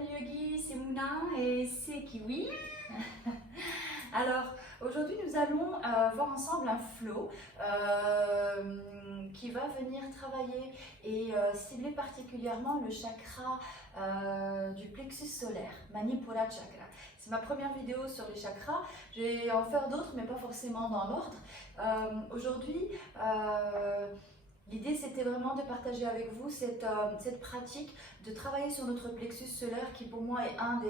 Salut Yogi, c'est Mouna et c'est Kiwi. Alors aujourd'hui nous allons voir ensemble un flow qui va venir travailler et cibler particulièrement le chakra du plexus solaire, Manipura Chakra. C'est ma première vidéo sur les chakras, je vais en faire d'autres mais pas forcément dans l'ordre. Aujourd'hui l'idée c'était vraiment de partager avec vous cette pratique de travailler sur notre plexus solaire qui pour moi est un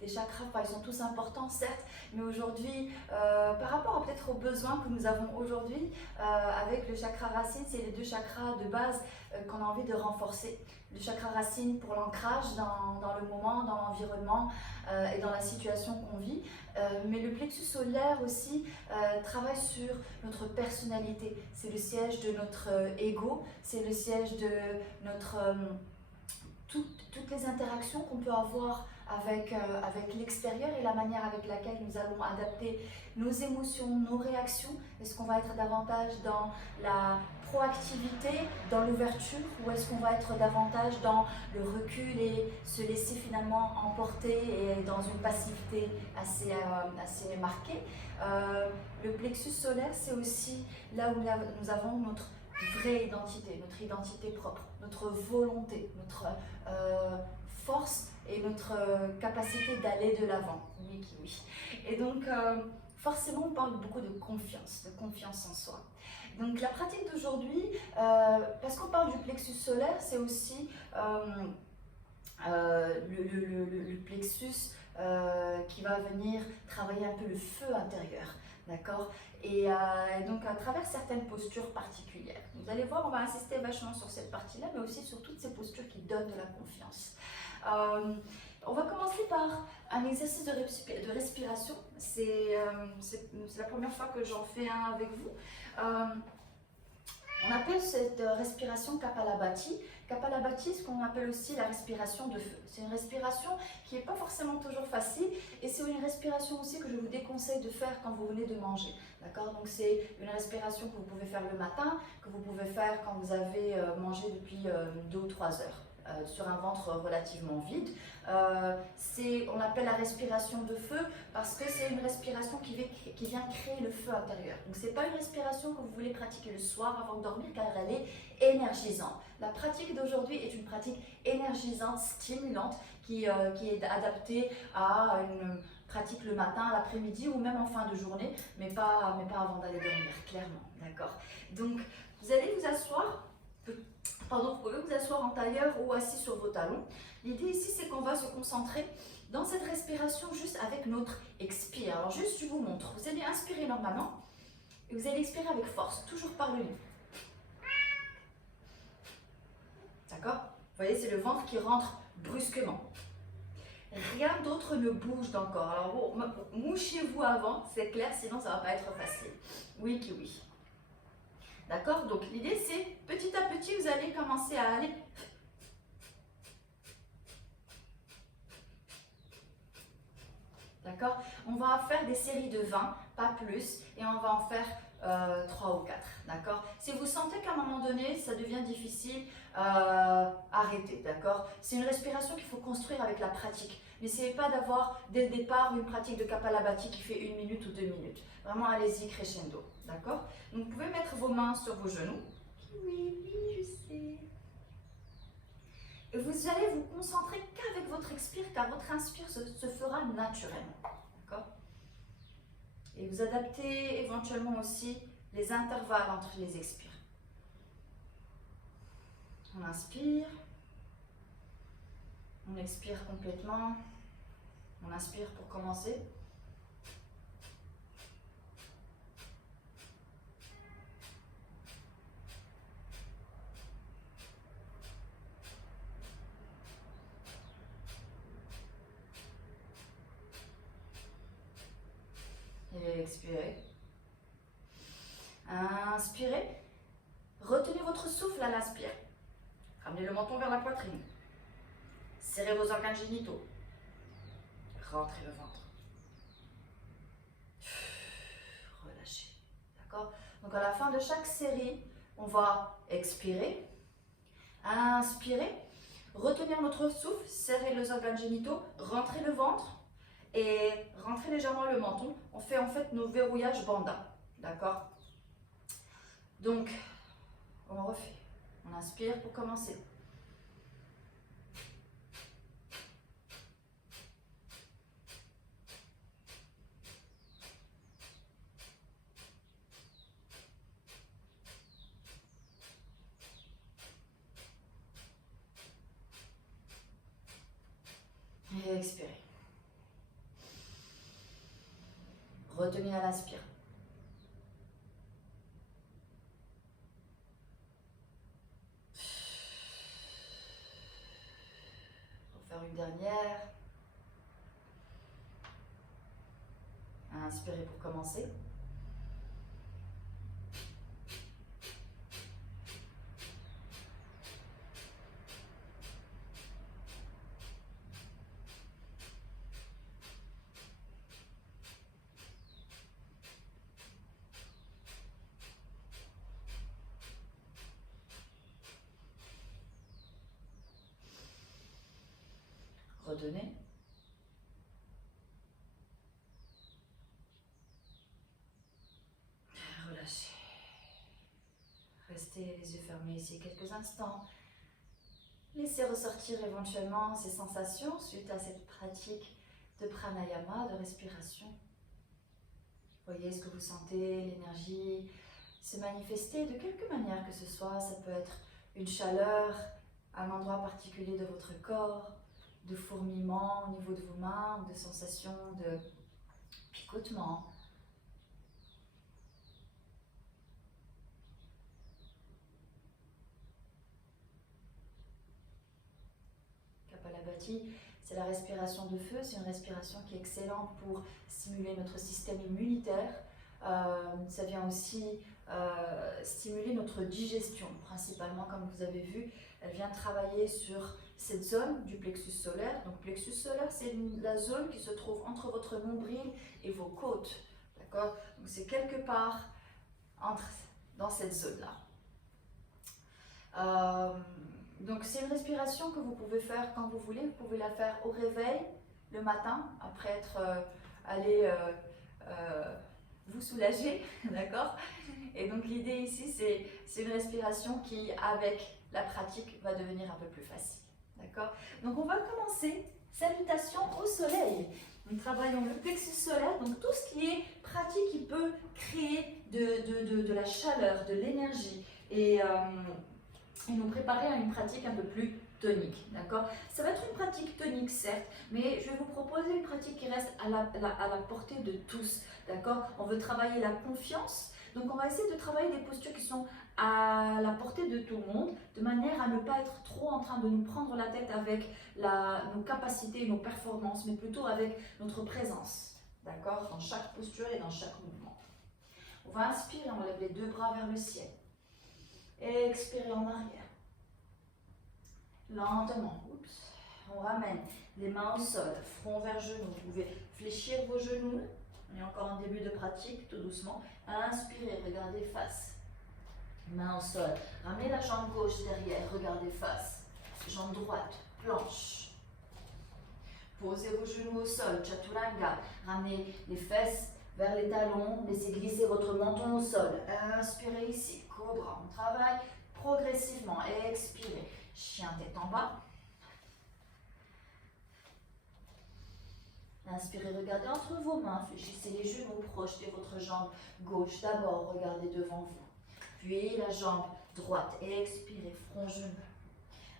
des chakras, enfin ils sont tous importants certes, mais aujourd'hui par rapport peut-être aux besoins que nous avons aujourd'hui avec le chakra racine, c'est les deux chakras de base qu'on a envie de renforcer. Le chakra racine pour l'ancrage dans le moment, dans l'environnement et dans la situation qu'on vit, mais le plexus solaire aussi travaille sur notre personnalité, c'est le siège de notre ego, c'est le siège de notre toutes les interactions qu'on peut avoir avec l'extérieur et la manière avec laquelle nous allons adapter nos émotions, nos réactions. Est-ce qu'on va être davantage dans la proactivité, dans l'ouverture, ou est-ce qu'on va être davantage dans le recul et se laisser finalement emporter et dans une passivité assez marquée. Le plexus solaire, c'est aussi là où nous avons notre vraie identité, notre identité propre, notre volonté, notre force et notre capacité d'aller de l'avant. Oui, oui. Et donc, forcément, on parle beaucoup de confiance en soi. Donc, la pratique d'aujourd'hui, parce qu'on parle du plexus solaire, c'est aussi le plexus qui va venir travailler un peu le feu intérieur. D'accord. Et donc à travers certaines postures particulières. Vous allez voir, on va insister vachement sur cette partie-là, mais aussi sur toutes ces postures qui donnent de la confiance. On va commencer par un exercice de respiration. C'est la première fois que j'en fais un avec vous. On appelle cette respiration Kapalabhati. Kapalabhati, ce qu'on appelle aussi la respiration de feu. C'est une respiration qui n'est pas forcément toujours facile et c'est une respiration aussi que je vous déconseille de faire quand vous venez de manger. D'accord? Donc c'est une respiration que vous pouvez faire le matin, que vous pouvez faire quand vous avez mangé depuis 2 ou 3 heures. Sur un ventre relativement vide. On appelle la respiration de feu parce que c'est une respiration qui vient créer le feu intérieur. Donc ce n'est pas une respiration que vous voulez pratiquer le soir avant de dormir car elle est énergisante. La pratique d'aujourd'hui est une pratique énergisante, stimulante qui est adaptée à une pratique le matin, l'après-midi ou même en fin de journée, mais pas avant d'aller dormir, clairement. D'accord? Donc vous allez vous asseoir. Pardon, vous pouvez vous asseoir en tailleur ou assis sur vos talons. L'idée ici, c'est qu'on va se concentrer dans cette respiration juste avec notre expire. Alors juste, je vous montre. Vous allez inspirer normalement et vous allez expirer avec force, toujours par le nez. D'accord? Vous voyez, c'est le ventre qui rentre brusquement. Rien d'autre ne bouge dans le corps. Alors, bon, mouchez-vous avant, c'est clair, sinon ça ne va pas être facile. Oui, oui. D'accord? Donc l'idée c'est petit à petit vous allez commencer à aller d'accord? On va faire des séries de 20, pas plus, et on va en faire 3 ou 4, d'accord? Si vous sentez qu'à un moment donné ça devient difficile, arrêtez, d'accord? C'est une respiration qu'il faut construire avec la pratique. N'essayez pas d'avoir dès le départ une pratique de Kapalabhati qui fait 1 minute ou 2 minutes. Vraiment, allez-y crescendo, d'accord? Donc, vous pouvez mettre vos mains sur vos genoux. Oui, je sais. Et vous allez vous concentrer qu'avec votre expire, car votre inspire se fera naturellement, d'accord? Et vous adaptez éventuellement aussi les intervalles entre les expires. On inspire. On expire complètement. On inspire pour commencer. Et expirez. Inspirez. Retenez votre souffle à l'inspire. Ramenez le menton vers la poitrine. Serrez vos organes génitaux. Rentrez le ventre. Relâchez. D'accord? Donc à la fin de chaque série, on va expirer, inspirer, retenir notre souffle, serrer les organes génitaux, rentrer le ventre et rentrer légèrement le menton. On fait en fait nos verrouillages bandha, d'accord? Donc, on refait. On inspire pour commencer. Et expirez. Retenez à l'inspire. On va faire une dernière. Inspirez pour commencer. Retenez. Relâchez. Restez les yeux fermés ici quelques instants. Laissez ressortir éventuellement ces sensations suite à cette pratique de pranayama, de respiration. Voyez ce que vous sentez, l'énergie se manifester de quelque manière que ce soit. Ça peut être une chaleur à un endroit particulier de votre corps, de fourmillement au niveau de vos mains, de sensations de picotement. Kapalabhati, c'est la respiration de feu, c'est une respiration qui est excellente pour stimuler notre système immunitaire. Ça vient aussi stimuler notre digestion, principalement comme vous avez vu. Elle vient travailler sur cette zone du plexus solaire. Donc plexus solaire, c'est la zone qui se trouve entre votre nombril et vos côtes. D'accord? Donc c'est quelque part dans cette zone-là. Donc c'est une respiration que vous pouvez faire quand vous voulez. Vous pouvez la faire au réveil, le matin, après être allé vous soulager, d'accord? Et donc l'idée ici, c'est une respiration qui, avec la pratique, va devenir un peu plus facile, d'accord? Donc on va commencer. Salutations au soleil. Nous travaillons le plexus solaire, donc tout ce qui est pratique qui peut créer de la chaleur, de l'énergie et nous préparer à une pratique un peu plus tonique, d'accord? Ça va être une pratique tonique, certes, mais je vais vous proposer une pratique qui reste à la portée de tous, d'accord? On veut travailler la confiance, donc on va essayer de travailler des postures qui sont à la portée de tout le monde, de manière à ne pas être trop en train de nous prendre la tête avec nos capacités, nos performances, mais plutôt avec notre présence, d'accord? Dans chaque posture et dans chaque mouvement. On va inspirer, on lève les deux bras vers le ciel. Expirez en arrière. Lentement. Oups. On ramène les mains au sol, front vers genou. Vous pouvez fléchir vos genoux. On est encore en début de pratique, tout doucement. Inspirez, regardez face. Main au sol. Ramenez la jambe gauche derrière, regardez face. Jambe droite, planche. Posez vos genoux au sol, chaturanga. Ramenez les fesses vers les talons. Laissez glisser votre menton au sol. Inspirez ici, cobra. On travaille progressivement. Expirez. Chien tête en bas. Inspirez, regardez entre vos mains. Fléchissez les genoux, projetez votre jambe gauche d'abord. Regardez devant vous. Puis la jambe droite. Expirez, front genou.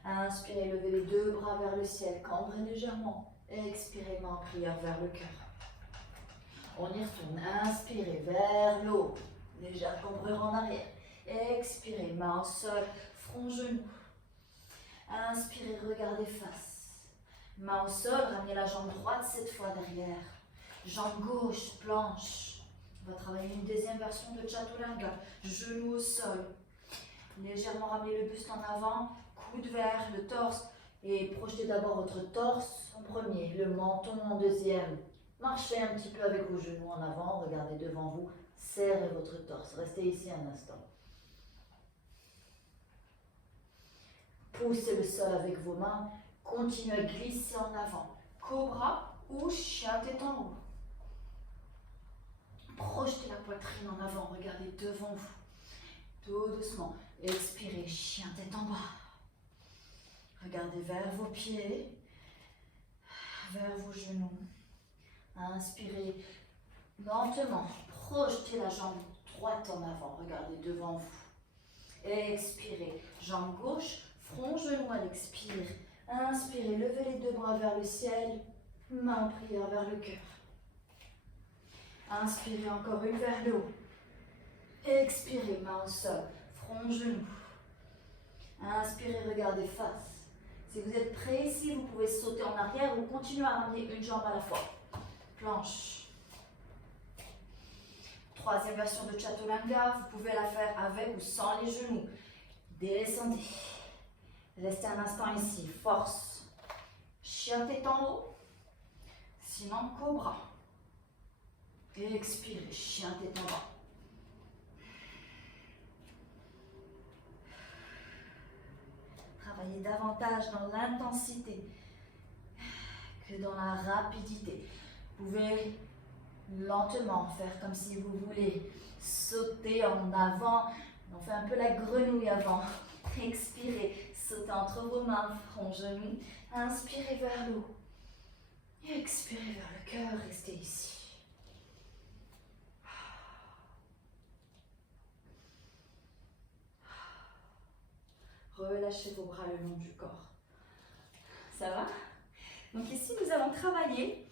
Inspirez, levez les deux bras vers le ciel. Cambrez légèrement. Expirez, main en prière vers le cœur. On y retourne. Inspirez vers l'eau. Légère cambrure en arrière. Expirez, main au sol, front genou. Inspirez, regardez face. Main au sol, ramenez la jambe droite cette fois derrière. Jambe gauche, planche. On va travailler une deuxième version de chaturanga. Genou au sol. Légèrement ramenez le buste en avant, coude vers le torse. Et projetez d'abord votre torse en premier, le menton en deuxième. Marchez un petit peu avec vos genoux en avant, regardez devant vous, serrez votre torse. Restez ici un instant. Poussez le sol avec vos mains. Continuez à glisser en avant. Cobra ou chien tête en haut. Projetez la poitrine en avant. Regardez devant vous. Tout doucement. Expirez, chien tête en bas. Regardez vers vos pieds, vers vos genoux. Inspirez lentement. Projetez la jambe droite en avant. Regardez devant vous. Expirez. Jambe gauche, front, genou à l'expire. Inspirez. Levez les deux bras vers le ciel. Main en prière vers le cœur. Inspirez encore une vers le haut. Expirez. Main au sol. Front, genou. Inspirez. Regardez face. Si vous êtes prêt ici, vous pouvez sauter en arrière ou continuer à ramener une jambe à la fois. Planche. Troisième version de Chaturanga, vous pouvez la faire avec ou sans les genoux. Descendez. Restez un instant ici. Force. Chien tête en haut. Sinon, cobra. Expirez. Chien tête en bas. Travaillez davantage dans l'intensité que dans la rapidité. Vous pouvez lentement faire comme si vous voulez sauter en avant. On fait un peu la grenouille avant. Expirez, sautez entre vos mains, front, genou. Inspirez vers le haut. Expirez vers le cœur, restez ici. Relâchez vos bras le long du corps. Ça va? Donc ici, nous allons travailler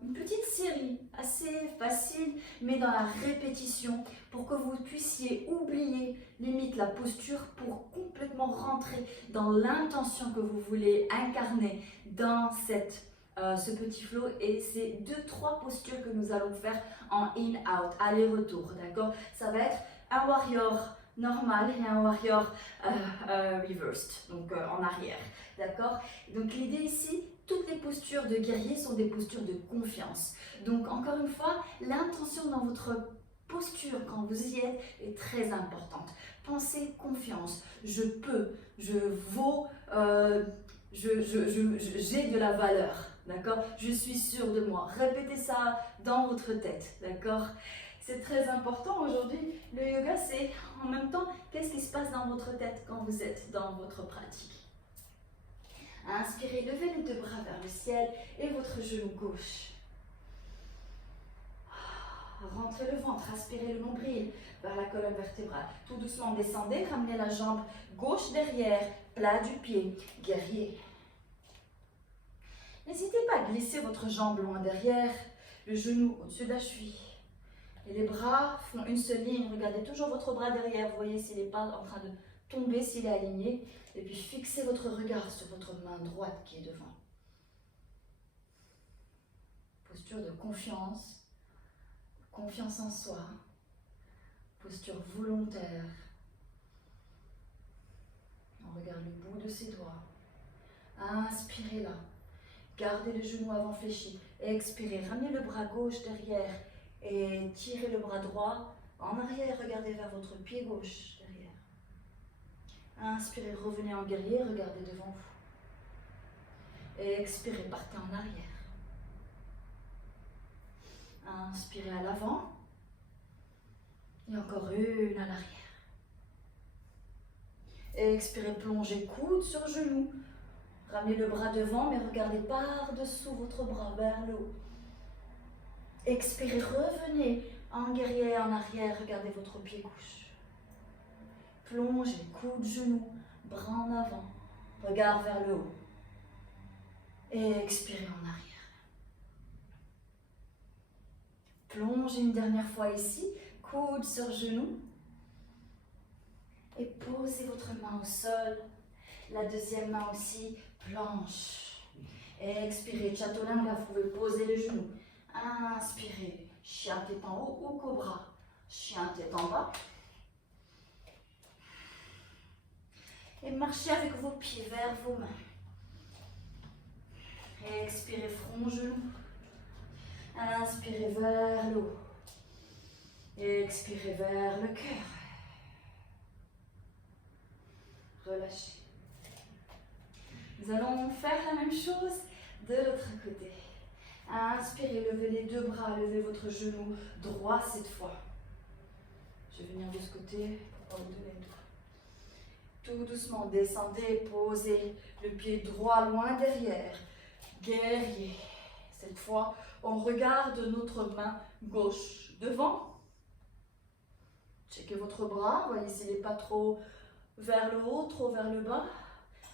une petite série assez facile, mais dans la répétition, pour que vous puissiez oublier limite la posture pour complètement rentrer dans l'intention que vous voulez incarner dans ce petit flow. Et c'est 2-3 postures que nous allons faire en in-out, aller-retour, d'accord? Ça va être un warrior normal et un warrior reversed, donc en arrière, d'accord? Donc l'idée ici, toutes les postures de guerrier sont des postures de confiance. Donc encore une fois, l'intention dans votre posture quand vous y êtes est très importante. Pensez confiance, je peux, je vaux, j'ai de la valeur, d'accord? Je suis sûre de moi. Répétez ça dans votre tête, d'accord? C'est très important aujourd'hui. Le yoga, c'est en même temps, qu'est-ce qui se passe dans votre tête quand vous êtes dans votre pratique? Inspirez, levez les deux bras vers le ciel et votre genou gauche. Rentrez le ventre, aspirez le nombril vers la colonne vertébrale. Tout doucement, descendez, ramenez la jambe gauche derrière, plat du pied, guerrier. N'hésitez pas à glisser votre jambe loin derrière, le genou au-dessus de la cheville. Et les bras font une seule ligne. Regardez toujours votre bras derrière. Vous voyez s'il n'est pas en train de tomber, s'il est aligné. Et puis fixez votre regard sur votre main droite qui est devant. Posture de confiance. Confiance en soi. Posture volontaire. On regarde le bout de ses doigts. Inspirez là. Gardez le genou avant fléchi. Expirez. Ramenez le bras gauche derrière. Et tirez le bras droit en arrière, regardez vers votre pied gauche derrière. Inspirez, revenez en guerrier, regardez devant vous. Et expirez, partez en arrière. Inspirez à l'avant. Et encore une à l'arrière. Et expirez, plongez coude sur genou. Ramenez le bras devant, mais regardez par-dessous votre bras vers le haut. Expirez, revenez en guerrier, en arrière, regardez votre pied gauche. Plongez, coude, genou, bras en avant, regard vers le haut. Et expirez en arrière. Plongez une dernière fois ici, coude sur genou. Et posez votre main au sol. La deuxième main aussi, planche. Et expirez, Chaturanga, vous pouvez poser le genou. Inspirez, chien tête en haut ou cobra. Chien tête en bas. Et marchez avec vos pieds vers vos mains. Expirez, front, genou. Inspirez vers le haut. Expirez vers le cœur. Relâchez. Nous allons faire la même chose de l'autre côté. Inspirez, levez les deux bras, levez votre genou droit cette fois. Je vais venir de ce côté pour pas vous donner le doigt. Tout doucement, descendez, posez le pied droit loin derrière. Guerrier. Cette fois, on regarde notre main gauche devant. Checkez votre bras, voyez s'il n'est pas trop vers le haut, trop vers le bas.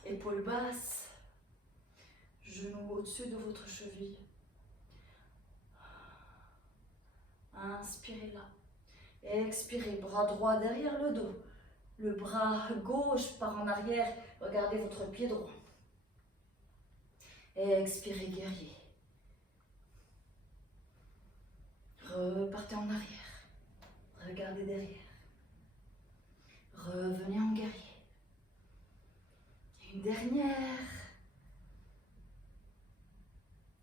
Épaules basses. Genou au-dessus de votre cheville. Inspirez là. Expirez, bras droit derrière le dos. Le bras gauche part en arrière. Regardez votre pied droit. Expirez, guerrier. Repartez en arrière. Regardez derrière. Revenez en guerrier. Une dernière.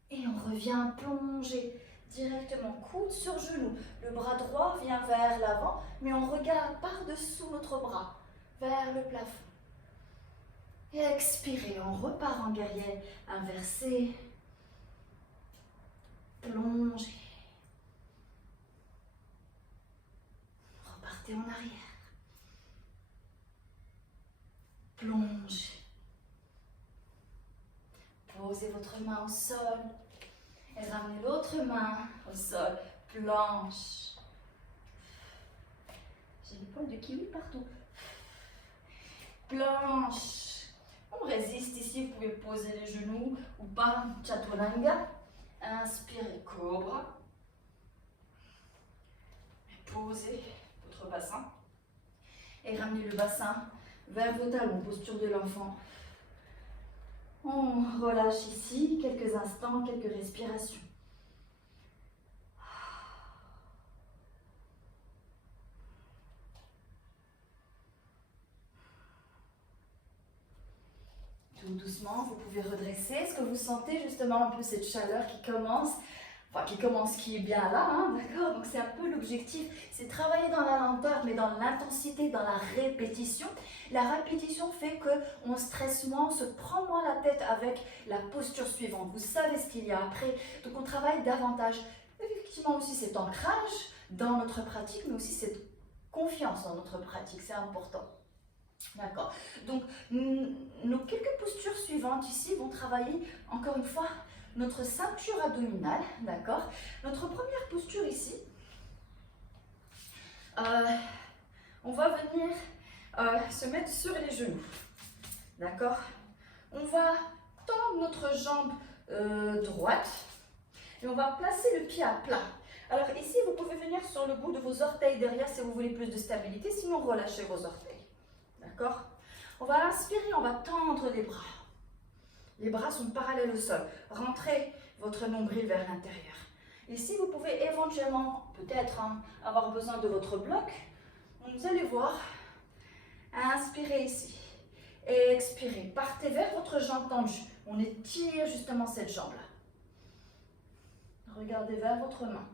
Et on revient plonger directement, coude sur genou. Le bras droit vient vers l'avant, mais on regarde par-dessous notre bras, vers le plafond. Et expirez, on repart en guerrier inversé. Plongez. Repartez en arrière. Plongez. Posez votre main au sol et ramenez l'autre main au sol. Planche. J'ai des poils de kiwi partout. Planche. On résiste ici, vous pouvez poser les genoux ou pas. Chaturanga. Inspirez, cobra. Posez votre bassin et ramenez le bassin vers vos talons, posture de l'enfant. On relâche ici quelques instants, quelques respirations. Tout doucement, vous pouvez redresser. Est-ce que vous sentez justement un peu cette chaleur qui commence, qui est bien là, hein, d'accord? Donc c'est un peu l'objectif, c'est travailler dans la lenteur, mais dans l'intensité, dans la répétition. La répétition fait qu'on stresse moins, on se prend moins la tête avec la posture suivante. Vous savez ce qu'il y a après, donc on travaille davantage. Effectivement aussi cet ancrage dans notre pratique, mais aussi cette confiance dans notre pratique, c'est important. D'accord. Donc, nos quelques postures suivantes ici vont travailler, encore une fois, notre ceinture abdominale, d'accord. Notre première posture ici, on va venir se mettre sur les genoux, d'accord. On va tendre notre jambe droite et on va placer le pied à plat. Alors ici, vous pouvez venir sur le bout de vos orteils derrière si vous voulez plus de stabilité, sinon relâchez vos orteils, d'accord. On va inspirer, on va tendre les bras. Les bras sont parallèles au sol. Rentrez votre nombril vers l'intérieur. Ici, vous pouvez éventuellement, peut-être, avoir besoin de votre bloc. Vous allez voir. Inspirez ici. Expirez. Partez vers votre jambe tendue. On étire justement cette jambe-là. Regardez vers votre main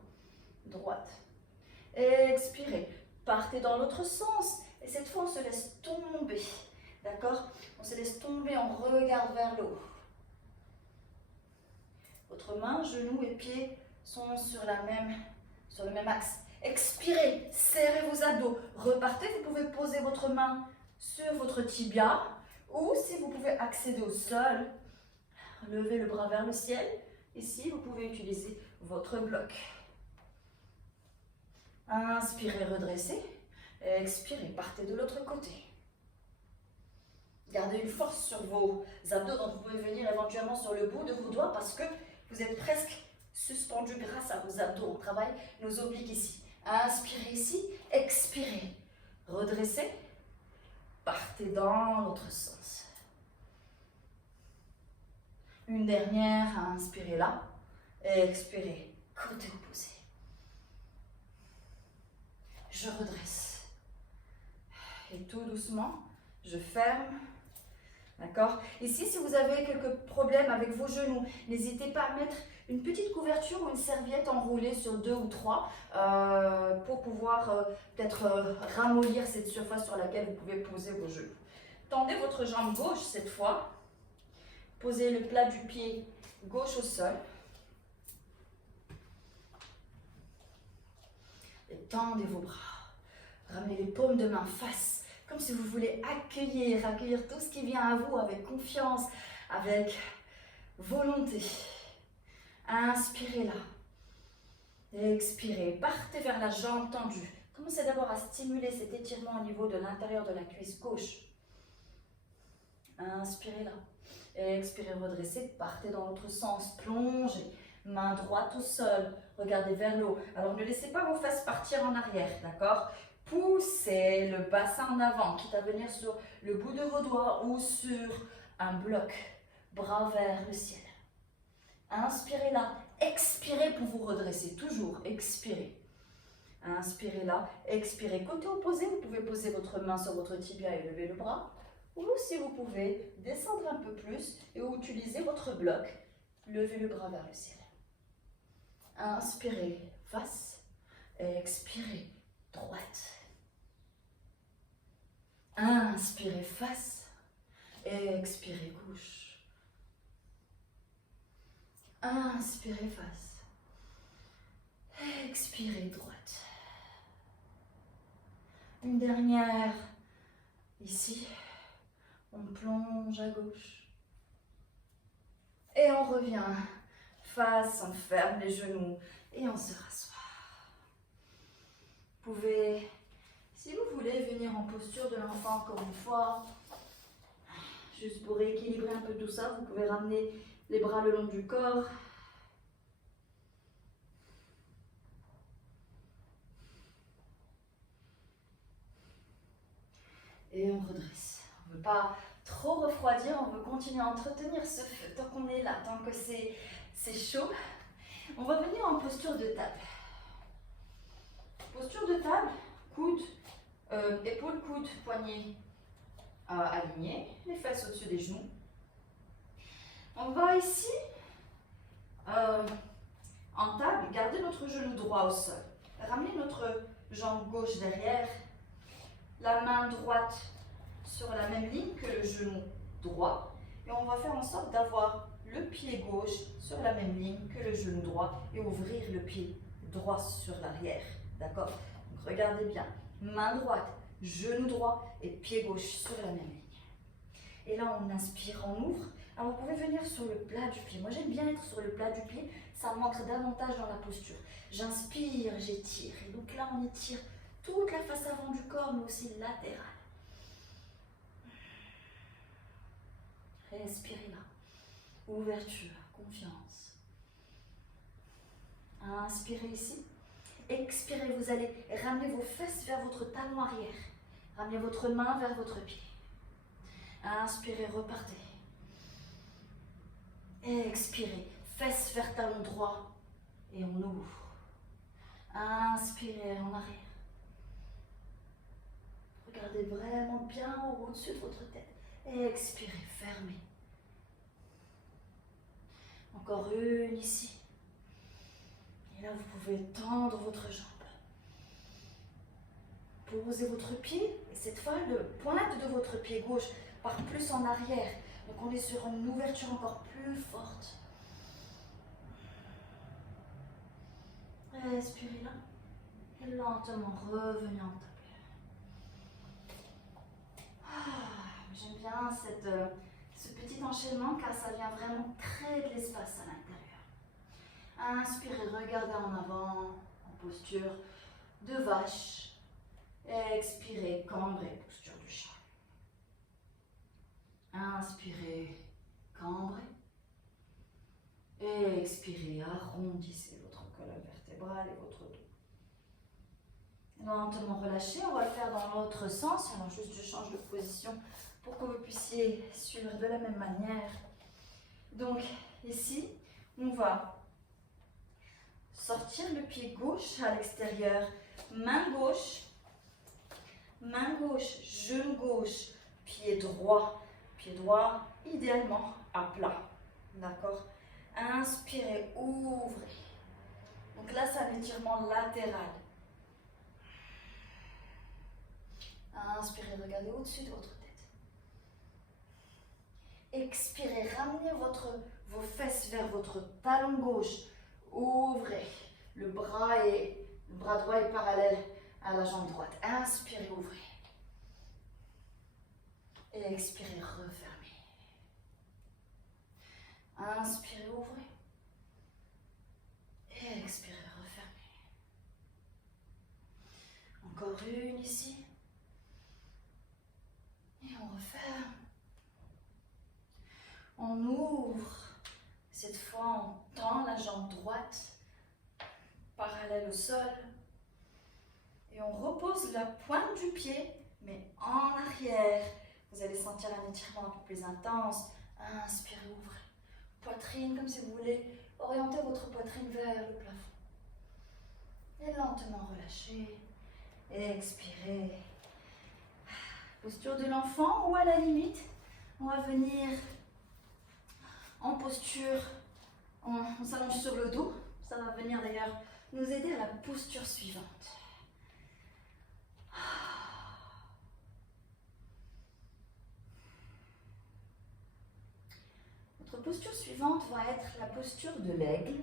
droite. Expirez. Partez dans l'autre sens. Et cette fois, on se laisse tomber. D'accord? On se laisse tomber, on regarde vers le haut. Votre main, genoux et pieds sont sur le même axe. Expirez, serrez vos abdos. Repartez, vous pouvez poser votre main sur votre tibia ou si vous pouvez accéder au sol, levez le bras vers le ciel. Ici, vous pouvez utiliser votre bloc. Inspirez, redressez. Expirez, partez de l'autre côté. Gardez une force sur vos abdos, donc vous pouvez venir éventuellement sur le bout de vos doigts parce que vous êtes presque suspendu grâce à vos abdos. On travaille nos obliques ici. Inspirez ici, expirez. Redressez, partez dans l'autre sens. Une dernière, inspirez là, expirez, côté opposé. Je redresse. Et tout doucement, je ferme. D'accord? Ici, si vous avez quelques problèmes avec vos genoux, n'hésitez pas à mettre une petite couverture ou une serviette enroulée sur 2 ou 3 pour pouvoir peut-être ramollir cette surface sur laquelle vous pouvez poser vos genoux. Tendez votre jambe gauche cette fois Posez le plat du pied gauche au sol. Et tendez vos bras. Ramenez les paumes de main face, comme si vous voulez accueillir tout ce qui vient à vous avec confiance, avec volonté. Inspirez là. Expirez. Partez vers la jambe tendue. Commencez d'abord à stimuler cet étirement au niveau de l'intérieur de la cuisse gauche. Inspirez là. Expirez, redressez. Partez dans l'autre sens. Plongez. Main droite au sol. Regardez vers le haut. Alors ne laissez pas vos fesses partir en arrière, d'accord? Poussez le bassin en avant, quitte à venir sur le bout de vos doigts ou sur un bloc. Bras vers le ciel. Inspirez là. Expirez pour vous redresser. Toujours, expirez. Inspirez là. Expirez. Côté opposé, vous pouvez poser votre main sur votre tibia et lever le bras. Ou si vous pouvez, descendre un peu plus et utiliser votre bloc. Levez le bras vers le ciel. Inspirez, face. Expirez, droite. Inspirez, face. Expirez, gauche. Inspirez, face. Expirez, droite. Une dernière. Ici, on plonge à gauche. Et on revient. Face, on ferme les genoux et on se rassoit. Vous pouvez, si vous voulez, venir en posture de l'enfant encore une fois. Juste pour rééquilibrer un peu tout ça, vous pouvez ramener les bras le long du corps. Et on redresse. On ne veut pas trop refroidir, on veut continuer à entretenir ce feu tant qu'on est là, tant que c'est chaud. On va venir en posture de table. Posture de table, coude, épaules, coude, poignets alignés, les fesses au-dessus des genoux. On va ici, en table, garder notre genou droit au sol. Ramener notre jambe gauche derrière, la main droite sur la même ligne que le genou droit. Et on va faire en sorte d'avoir le pied gauche sur la même ligne que le genou droit et ouvrir le pied droit sur l'arrière. D'accord? Donc regardez bien. Main droite, genou droit et pied gauche sur la même ligne. Et là, on inspire, on ouvre. Alors, vous pouvez venir sur le plat du pied. Moi, j'aime bien être sur le plat du pied. Ça m'ancre davantage dans la posture. J'inspire, j'étire. Et donc là, on étire toute la face avant du corps, mais aussi latérale. Respirez là. Ouverture, confiance. Inspirez ici. Expirez, vous allez ramener vos fesses vers votre talon arrière. Ramenez votre main vers votre pied. Inspirez, repartez. Expirez, fesses vers talon droit et on ouvre. Inspirez en arrière. Regardez vraiment bien au-dessus de votre tête. Expirez, fermez. Encore une ici. Et là, vous pouvez tendre votre jambe. Posez votre pied et cette fois, le pointe de votre pied gauche part plus en arrière. Donc, on est sur une ouverture encore plus forte. Respirez là. Et lentement, revenez en table. J'aime bien ce petit enchaînement car ça vient vraiment créer de l'espace à l'intérieur. Inspirez, regardez en avant, en posture de vache. Expirez, cambrez, posture du chat. Inspirez, cambrez. Expirez, arrondissez votre colonne vertébrale et votre dos. Lentement relâchez, on va le faire dans l'autre sens. Alors juste je change de position pour que vous puissiez suivre de la même manière. Donc ici, on va sortir le pied gauche à l'extérieur, main gauche, genou gauche, pied droit idéalement à plat. D'accord? Inspirez, ouvrez. Donc là, c'est un étirement latéral. Inspirez, regardez au-dessus de votre tête. Expirez, ramenez vos fesses vers votre talon gauche. Ouvrez. Le bras droit est parallèle à la jambe droite. Inspirez, ouvrez. Et expirez, refermez. Inspirez, ouvrez. Et expirez, refermez. Encore une ici. Et on referme. On ouvre. Cette fois, on tend la jambe droite parallèle au sol. Et on repose la pointe du pied, mais en arrière. Vous allez sentir un étirement un peu plus intense. Inspirez, ouvrez. Poitrine, comme si vous voulez orienter votre poitrine vers le plafond. Et lentement relâchez. Expirez. Posture de l'enfant ou à la limite, on va venir en posture, on s'allonge sur le dos. Ça va venir d'ailleurs nous aider à la posture suivante. Notre posture suivante va être la posture de l'aigle,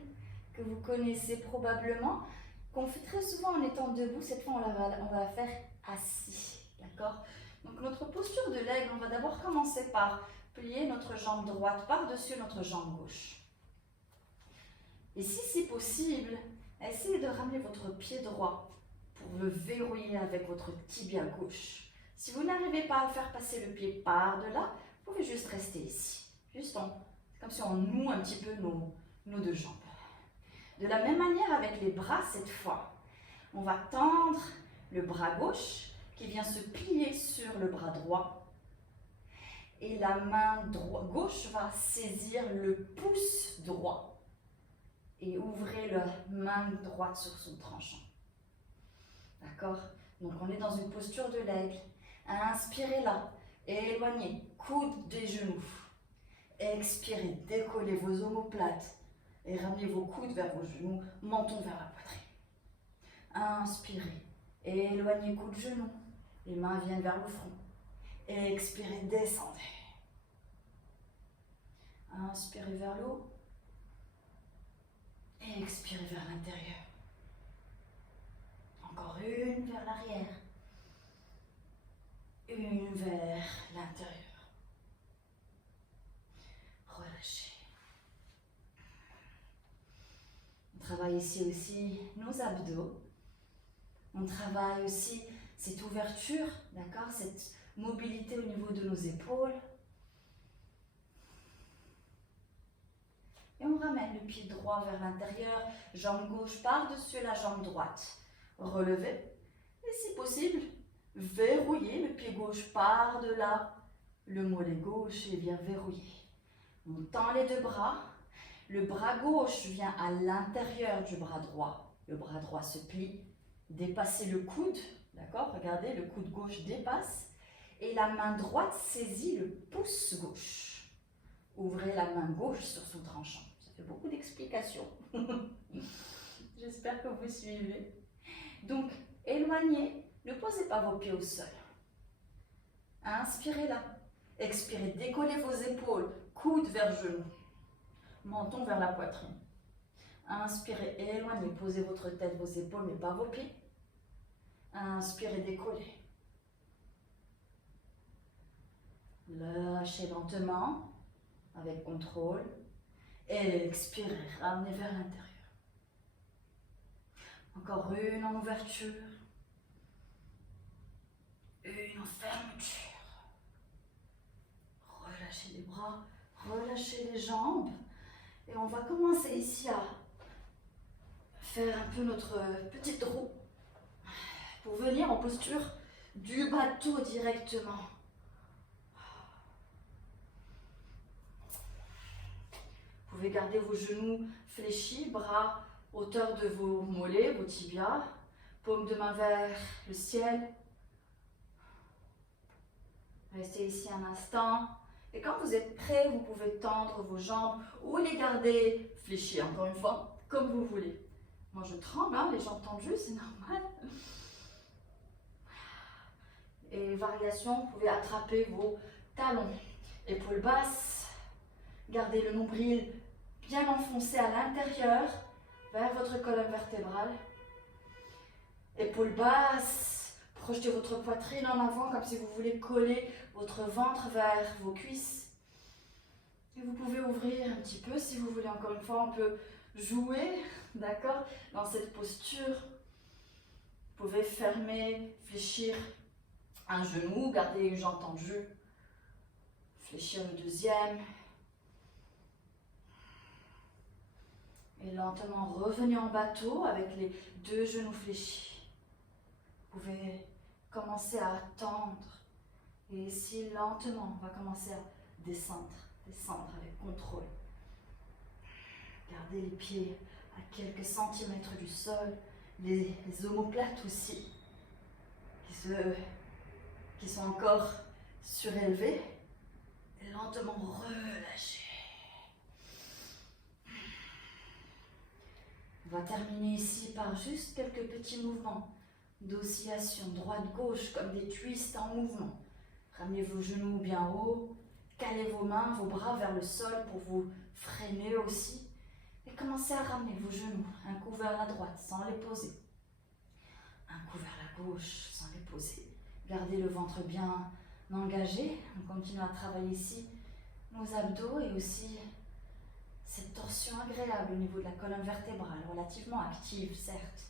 que vous connaissez probablement, qu'on fait très souvent en étant debout. Cette fois, on va la faire assis, d'accord? Donc notre posture de l'aigle, on va d'abord commencer par plier notre jambe droite par-dessus notre jambe gauche. Et si c'est possible, essayez de ramener votre pied droit pour le verrouiller avec votre tibia gauche. Si vous n'arrivez pas à faire passer le pied par-delà, vous pouvez juste rester ici. Juste comme si on noue un petit peu nos deux jambes. De la même manière avec les bras cette fois, on va tendre le bras gauche qui vient se plier sur le bras droit. Et la main gauche va saisir le pouce droit. Et ouvrez la main droite sur son tranchant. D'accord? Donc on est dans une posture de l'aigle. Inspirez là. Éloignez. Coude des genoux. Expirez. Décollez vos omoplates. Et ramenez vos coudes vers vos genoux. Menton vers la poitrine. Inspirez. Éloignez coude genoux. Les mains viennent vers le front. Expirez, descendez. Inspirez vers le haut. Et expirez vers l'intérieur. Encore une vers l'arrière. Une vers l'intérieur. Relâchez. On travaille ici aussi nos abdos. On travaille aussi cette ouverture, d'accord, cette mobilité au niveau de nos épaules. Et on ramène le pied droit vers l'intérieur, jambe gauche par-dessus la jambe droite. Relevez. Et si possible, verrouillez le pied gauche par-delà le mollet gauche et bien verrouillé. On tend les deux bras. Le bras gauche vient à l'intérieur du bras droit. Le bras droit se plie. Dépassez le coude. D'accord? Regardez, le coude gauche dépasse. Et la main droite saisit le pouce gauche. Ouvrez la main gauche sur son tranchant. Ça fait beaucoup d'explications. J'espère que vous suivez. Donc, éloignez. Ne posez pas vos pieds au sol. Inspirez là. Expirez. Décollez vos épaules. Coude vers genou. Menton vers la poitrine. Inspirez. Éloignez. Posez votre tête, vos épaules, mais pas vos pieds. Inspirez, décollez. Lâchez lentement, avec contrôle. Et expirez, ramenez vers l'intérieur. Encore une en ouverture. Une en fermeture. Relâchez les bras, relâchez les jambes. Et on va commencer ici à faire un peu notre petite roue. Pour venir en posture du bateau directement. Vous pouvez garder vos genoux fléchis, bras hauteur de vos mollets, vos tibias, paume de main vers le ciel. Restez ici un instant. Et quand vous êtes prêt, vous pouvez tendre vos jambes ou les garder fléchies, encore une fois, comme vous voulez. Moi je tremble, hein, les jambes tendues, c'est normal. Et variation, vous pouvez attraper vos talons. Épaules basses. Gardez le nombril bien enfoncé à l'intérieur vers votre colonne vertébrale. Épaules basses. Projetez votre poitrine en avant comme si vous voulez coller votre ventre vers vos cuisses. Et vous pouvez ouvrir un petit peu si vous voulez. Encore une fois, on peut jouer, d'accord, dans cette posture. Vous pouvez fermer, fléchir un genou, garder une jambe tendue. Fléchir le deuxième. Et lentement revenez en bateau avec les deux genoux fléchis. Vous pouvez commencer à tendre. Et ici, lentement, on va commencer à descendre. Descendre avec contrôle. Gardez les pieds à quelques centimètres du sol. Les omoplates aussi, qui sont encore surélevés. Et lentement relâchez. On va terminer ici par juste quelques petits mouvements d'oscillation droite-gauche comme des twists en mouvement. Ramenez vos genoux bien haut, calez vos mains, vos bras vers le sol pour vous freiner aussi. Et commencez à ramener vos genoux, un coup vers la droite sans les poser. Un coup vers la gauche sans les poser. Gardez le ventre bien engagé. On continue à travailler ici nos abdos et aussi cette torsion agréable au niveau de la colonne vertébrale, relativement active, certes.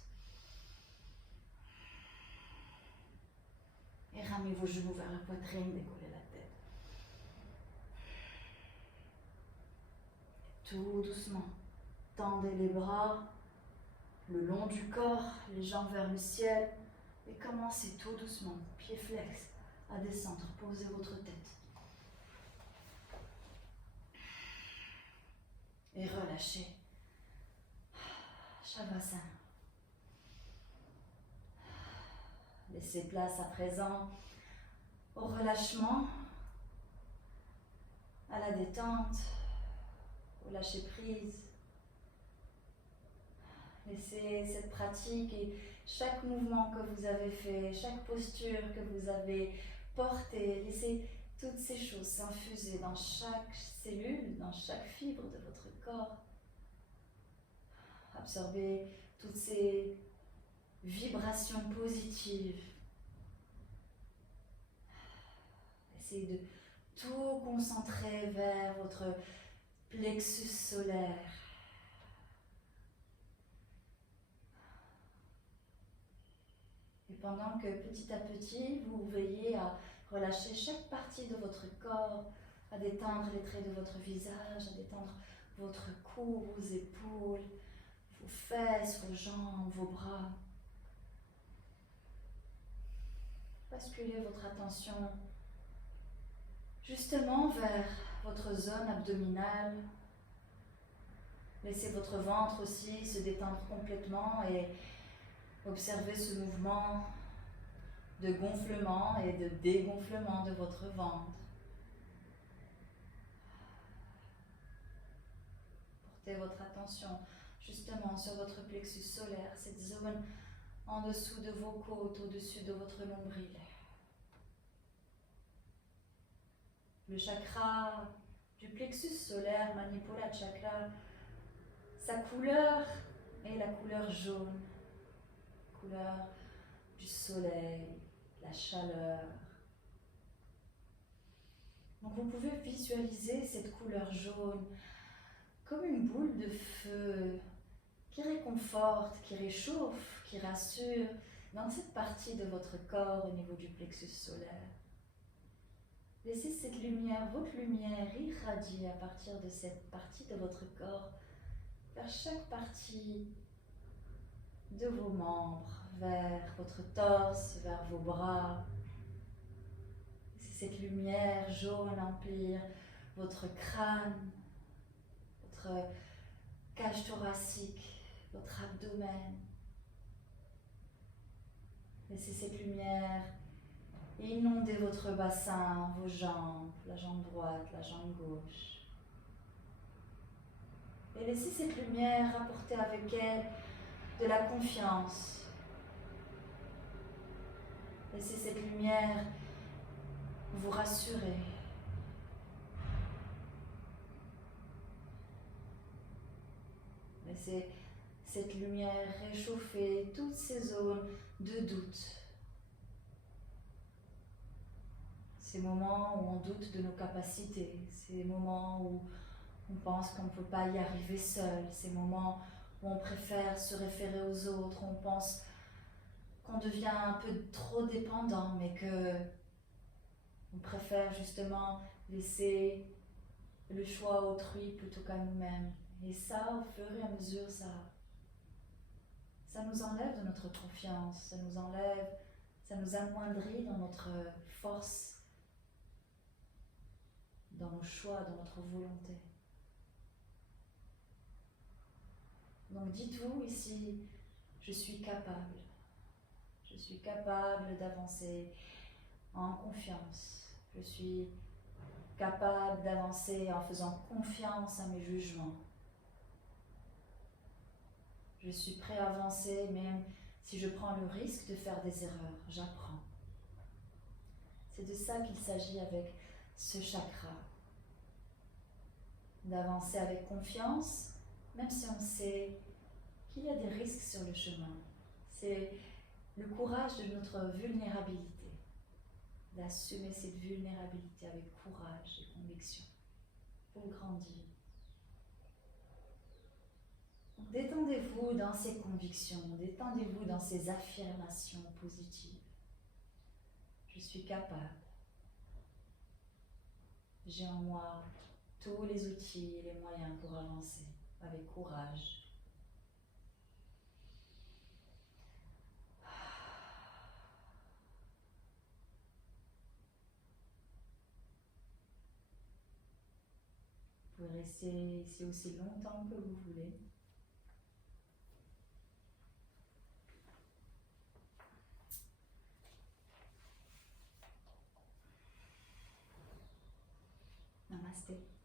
Et ramenez vos genoux vers la poitrine, décollez la tête. Tout doucement, tendez les bras le long du corps, les jambes vers le ciel. Et commencez tout doucement, pieds flex, à descendre. Posez votre tête. Et relâchez. Shavasana. Laissez place à présent au relâchement, à la détente, au lâcher prise. Laissez cette pratique et chaque mouvement que vous avez fait, chaque posture que vous avez portée, laissez toutes ces choses s'infuser dans chaque cellule, dans chaque fibre de votre corps. Absorbez toutes ces vibrations positives. Essayez de tout concentrer vers votre plexus solaire. Et pendant que petit à petit, vous veillez à relâcher chaque partie de votre corps, à détendre les traits de votre visage, à détendre votre cou, vos épaules, vos fesses, vos jambes, vos bras. Basculez votre attention justement vers votre zone abdominale. Laissez votre ventre aussi se détendre complètement et observez ce mouvement de gonflement et de dégonflement de votre ventre. Portez votre attention justement sur votre plexus solaire, cette zone en dessous de vos côtes, au-dessus de votre nombril. Le chakra du plexus solaire, Manipula Chakra, sa couleur est la couleur jaune, couleur du soleil, la chaleur. Donc vous pouvez visualiser cette couleur jaune comme une boule de feu qui réconforte, qui réchauffe, qui rassure dans cette partie de votre corps au niveau du plexus solaire. Laissez cette lumière, votre lumière, irradier à partir de cette partie de votre corps vers chaque partie de vos membres, vers votre torse, vers vos bras. Laissez cette lumière jaune emplir votre crâne, votre cage thoracique, votre abdomen. Laissez cette lumière inonder votre bassin, vos jambes, la jambe droite, la jambe gauche. Et laissez cette lumière apporter avec elle de la confiance. Laissez cette lumière vous rassurer, c'est cette lumière réchauffer toutes ces zones de doute. Ces moments où on doute de nos capacités, ces moments où on pense qu'on ne peut pas y arriver seul, ces moments où on préfère se référer aux autres, où on pense qu'on devient un peu trop dépendant, mais que on préfère justement laisser le choix à autrui plutôt qu'à nous-mêmes. Et ça, au fur et à mesure, ça nous enlève de notre confiance, ça nous amoindrit dans notre force, dans nos choix, dans notre volonté. Donc dites-vous ici, je suis capable. Je suis capable d'avancer en confiance. Je suis capable d'avancer en faisant confiance à mes jugements. Je suis prêt à avancer même si je prends le risque de faire des erreurs. J'apprends. C'est de ça qu'il s'agit avec ce chakra. D'avancer avec confiance, même si on sait qu'il y a des risques sur le chemin. C'est le courage de notre vulnérabilité, d'assumer cette vulnérabilité avec courage et conviction pour grandir. Donc, détendez-vous dans ces convictions, détendez-vous dans ces affirmations positives. Je suis capable. J'ai en moi tous les outils et les moyens pour avancer avec courage. Vous pouvez rester ici aussi longtemps que vous voulez. Namasté.